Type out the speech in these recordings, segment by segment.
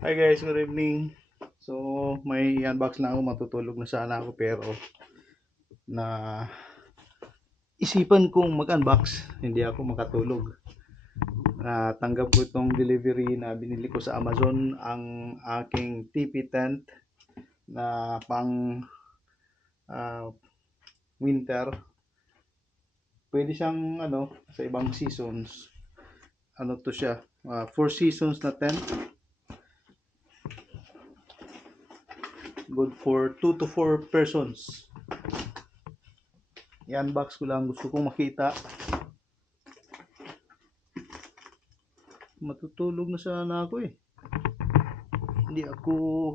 Hi guys, good evening. So, may unbox na ako, matutulog na sana ako pero na isipan kong mag-unbox, hindi ako makatulog. Tanggap ko itong delivery na binili ko sa Amazon, ang aking TP tent na pang ah, winter. Pwede siyang sa ibang seasons. Ano to siya? 4 seasons na tent. Good for 2 to 4 persons. I-unbox ko lang, gusto kong makita. Matutulog na sana ako eh. Hindi ako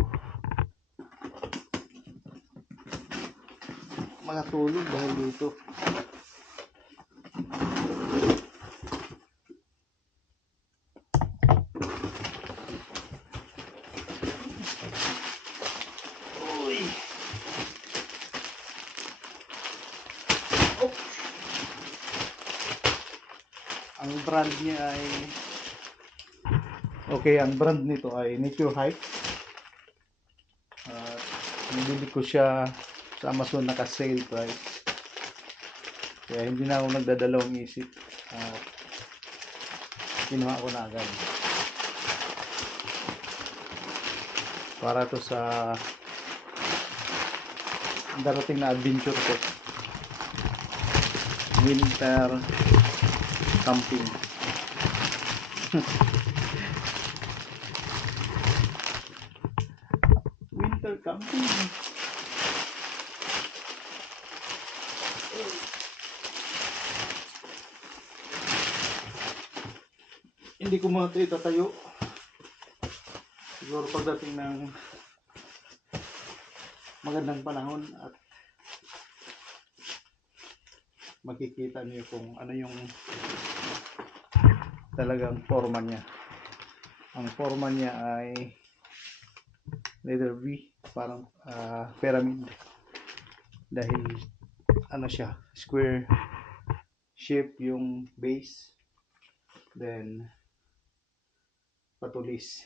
makatulog dahil dito. Uy. Oh. Ang brand niya ay ang brand nito ay Nature Hike. Nabili ko siya sa Amazon, naka-sale price. Kaya hindi na ako nagdadalawang isip. Kinuha ko na agad. Para to sa darating na adventure ko. Winter camping. Winter camping. Hindi ko muna ito itatayo. Siguro pagdating ng magandang panahon at makikita niyo kung ano yung talagang forma niya. Ang forma niya ay letter V, parang pyramid, dahil siya, square shape yung base, then patulis,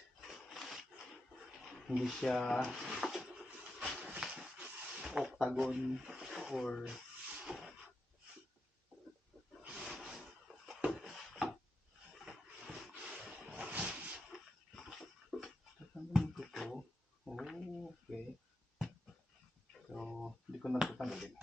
hindi siya octagon or okay. So, hindi ko na tatanggalin.